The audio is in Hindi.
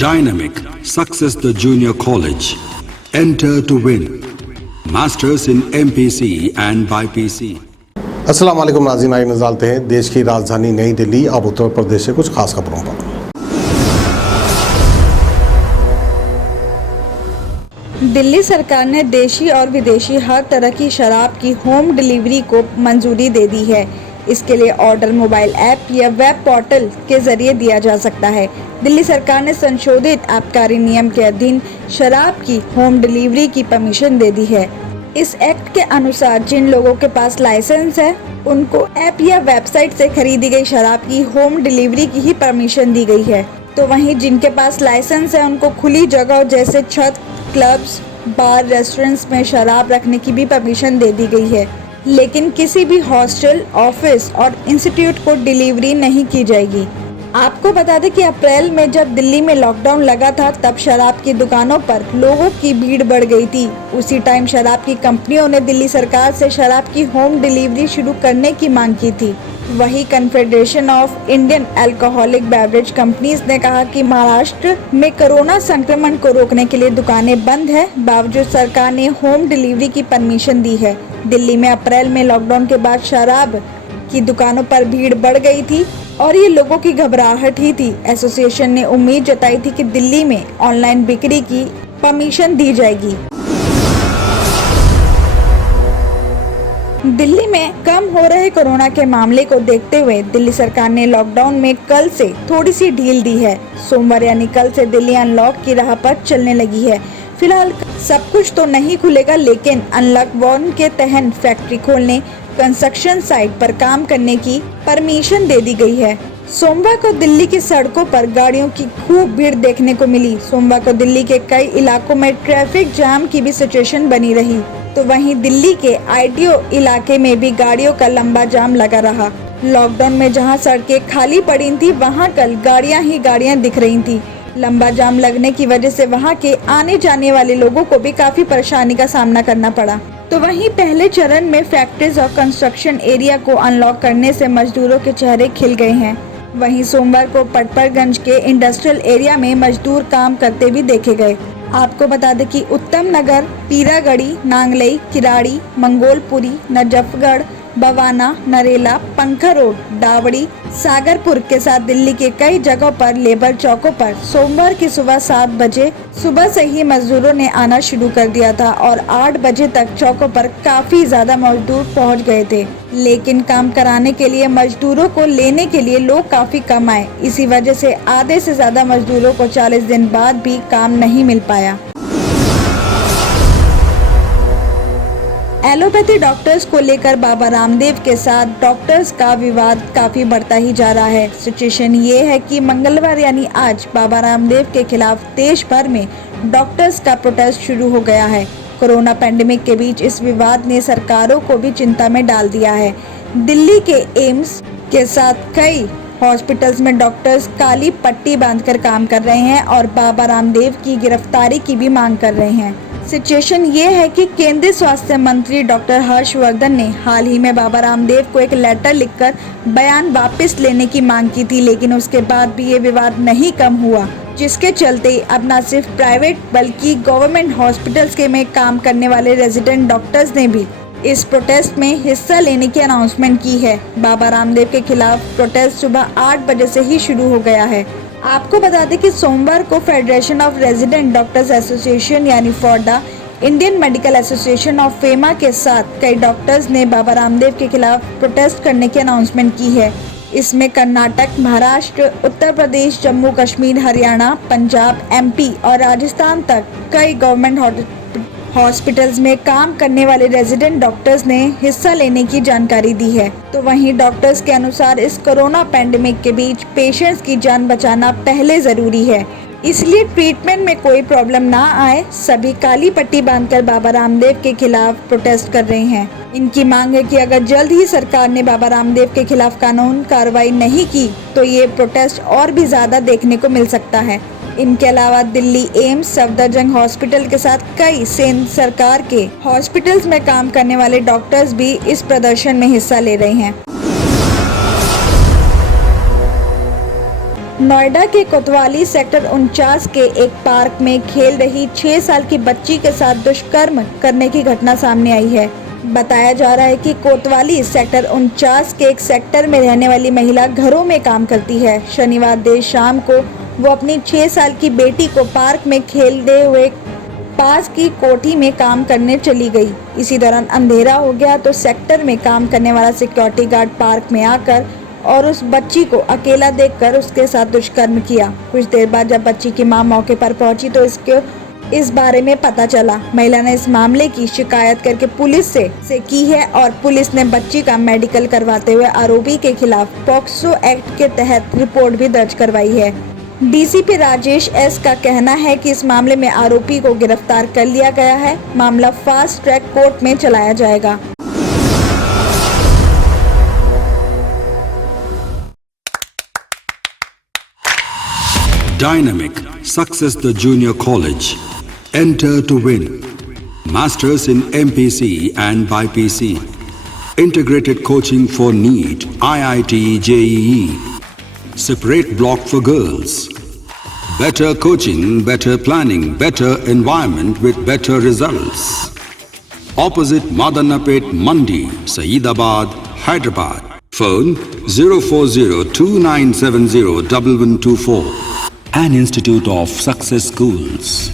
Dynamic Success the Junior College. Enter to win. Masters in MPC and BPC. अस्सलाम वालेकुम नाज़रीन, आइए नज़र डालते हैं देश की राजधानी नई दिल्ली अब उत्तर प्रदेश से कुछ खास खबरों पर। दिल्ली सरकार ने देशी और विदेशी हर तरह की शराब की होम डिलीवरी को मंजूरी दे दी है। इसके लिए ऑर्डर मोबाइल ऐप या वेब पोर्टल के जरिए दिया जा सकता है। दिल्ली सरकार ने संशोधित आबकारी नियम के अधीन शराब की होम डिलीवरी की परमिशन दे दी है। इस एक्ट के अनुसार जिन लोगों के पास लाइसेंस है उनको ऐप या वेबसाइट से खरीदी गई शराब की होम डिलीवरी की ही परमिशन दी गई है। तो वहीं जिनके पास लाइसेंस है उनको खुली जगह जैसे छत, क्लब्स, बार, रेस्टोरेंट्स में शराब रखने की भी परमिशन दे दी गई है। लेकिन किसी भी हॉस्टल, ऑफिस और इंस्टीट्यूट को डिलीवरी नहीं की जाएगी। आपको बता दें कि अप्रैल में जब दिल्ली में लॉकडाउन लगा था तब शराब की दुकानों पर लोगों की भीड़ बढ़ गई थी। उसी टाइम शराब की कंपनियों ने दिल्ली सरकार से शराब की होम डिलीवरी शुरू करने की मांग की थी। वही confederation of Indian alcoholic beverage companies ने कहा कि महाराष्ट्र में कोरोना संक्रमण को रोकने के लिए दुकानें बंद है, बावजूद सरकार ने होम डिलीवरी की परमिशन दी है। दिल्ली में अप्रैल में लॉकडाउन के बाद शराब की दुकानों पर भीड़ बढ़ गई थी और ये लोगों की घबराहट ही थी। एसोसिएशन ने उम्मीद जताई थी कि दिल्ली में ऑनलाइन बिक्री की परमिशन दी जाएगी। दिल्ली में कम हो रहे कोरोना के मामले को देखते हुए दिल्ली सरकार ने लॉकडाउन में कल से थोड़ी सी ढील दी है। सोमवार यानी कल से दिल्ली अनलॉक की राह पर चलने लगी है। फिलहाल सब कुछ तो नहीं खुलेगा, लेकिन अनलॉक 1 के तहत फैक्ट्री खोलने, कंस्ट्रक्शन साइट पर काम करने की परमिशन दे दी गई है। सोमवार को दिल्ली की सड़कों पर गाड़ियों की खूब भीड़ देखने को मिली। सोमवार को दिल्ली के कई इलाकों में ट्रैफिक जाम की भी सिचुएशन बनी रही। तो वहीं दिल्ली के आईटीओ इलाके में भी गाड़ियों का लंबा जाम लगा रहा। लॉकडाउन में जहां सड़कें खाली पड़ी थी वहां कल गाड़ियां ही गाड़ियां दिख रही थी। लंबा जाम लगने की वजह से वहां के आने जाने वाले लोगों को भी काफी परेशानी का सामना करना पड़ा। तो वहीं पहले चरण में फैक्ट्रीज और कंस्ट्रक्शन एरिया को अनलॉक करने से मजदूरों के चेहरे खिल गए हैं। वहीं सोमवार को पटपरगंज के इंडस्ट्रियल एरिया में मजदूर काम करते भी देखे गए। आपको बता दें कि उत्तम नगर, पीरागढ़ी, नांगलई, किराड़ी, मंगोलपुरी, नजफगढ़, बवाना, नरेला, पंखा रोड, डावड़ी, सागरपुर के साथ दिल्ली के कई जगहों पर लेबर चौकों पर सोमवार की सुबह 7 बजे सुबह से ही मजदूरों ने आना शुरू कर दिया था और 8 बजे तक चौकों पर काफी ज्यादा मजदूर पहुंच गए थे। लेकिन काम कराने के लिए मजदूरों को लेने के लिए लोग काफी कम आए। इसी वजह से आधे से ज्यादा मजदूरों को 40 दिन बाद भी काम नहीं मिल पाया। एलोपैथी डॉक्टर्स को लेकर बाबा रामदेव के साथ डॉक्टर्स का विवाद काफी बढ़ता ही जा रहा है। सिचुएशन ये है कि मंगलवार यानी आज बाबा रामदेव के खिलाफ देश भर में डॉक्टर्स का प्रोटेस्ट शुरू हो गया है। कोरोना पैंडेमिक के बीच इस विवाद ने सरकारों को भी चिंता में डाल दिया है। दिल्ली के एम्स के साथ कई हॉस्पिटल्स में डॉक्टर्स काली पट्टी बांधकर काम कर रहे हैं और बाबा रामदेव की गिरफ्तारी की भी मांग कर रहे हैं। सिचुएशन ये है कि केंद्रीय स्वास्थ्य मंत्री डॉक्टर हर्षवर्धन ने हाल ही में बाबा रामदेव को एक लेटर लिखकर बयान वापस लेने की मांग की थी, लेकिन उसके बाद भी ये विवाद नहीं कम हुआ, जिसके चलते अब न सिर्फ प्राइवेट बल्कि गवर्नमेंट हॉस्पिटल्स के में काम करने वाले रेजिडेंट डॉक्टर्स ने भी इस प्रोटेस्ट में हिस्सा लेने की अनाउंसमेंट की है। बाबा रामदेव के खिलाफ प्रोटेस्ट सुबह 8 बजे से ही शुरू हो गया है। आपको बता दें कि सोमवार को federation of resident doctors association यानी FORDA, Indian medical association of FEMA के साथ कई डॉक्टर्स ने बाबा रामदेव के खिलाफ प्रोटेस्ट करने की अनाउंसमेंट की है। इसमें कर्नाटक, महाराष्ट्र, उत्तर प्रदेश, जम्मू कश्मीर, हरियाणा, पंजाब, एमपी और राजस्थान तक कई गवर्नमेंट हॉस्पिटल्स में काम करने वाले रेजिडेंट डॉक्टर्स ने हिस्सा लेने की जानकारी दी है। तो वहीं डॉक्टर्स के अनुसार इस कोरोना पैंडेमिक के बीच पेशेंट्स की जान बचाना पहले जरूरी है, इसलिए ट्रीटमेंट में कोई प्रॉब्लम ना आए। सभी काली पट्टी बांधकर बाबा रामदेव के खिलाफ प्रोटेस्ट कर रहे हैं। इनकी मांग है कि अगर जल्द ही सरकार ने बाबा रामदेव के खिलाफ कानून कार्रवाई नहीं की तो ये प्रोटेस्ट और भी ज्यादा देखने को मिल सकता है। इनके अलावा दिल्ली एम्स, सफदरजंग हॉस्पिटल के साथ कई केंद्र सरकार के हॉस्पिटल्स में काम करने वाले डॉक्टर्स भी इस प्रदर्शन में हिस्सा ले रहे हैं। नोएडा के कोतवाली सेक्टर 49 के एक पार्क में खेल रही 6 साल की बच्ची के साथ दुष्कर्म करने की घटना सामने आई है। बताया जा रहा है कि कोतवाली सेक्टर 49 के एक सेक्टर में रहने वाली महिला घरों में काम करती है। शनिवार देर शाम को वो अपनी 6 साल की बेटी को पार्क में खेलते हुए पास की कोठी में काम करने चली गई। इसी दौरान अंधेरा हो गया तो सेक्टर में काम करने वाला सिक्योरिटी गार्ड पार्क में आकर और उस बच्ची को अकेला देखकर उसके साथ दुष्कर्म किया। कुछ देर बाद जब बच्ची की मां मौके पर पहुंची तो इस बारे में पता चला। महिला ने इस मामले की शिकायत करके पुलिस से की है और पुलिस ने बच्ची का मेडिकल करवाते हुए आरोपी के खिलाफ पॉक्सो एक्ट के तहत रिपोर्ट भी दर्ज करवाई है। डीसीपी राजेश एस का कहना है कि इस मामले में आरोपी को गिरफ्तार कर लिया गया है। मामला फास्ट ट्रैक कोर्ट में चलाया जाएगा। Dynamic Success the Junior College. Enter to win. Masters in MPC and BPC. Integrated coaching for NEET, IIT, JEE. Separate block for girls. Better coaching, better planning, better environment with better results. Opposite Madanapet Mandi, Saeedabad, Hyderabad. Phone 04029701124. An Institute of Success Schools.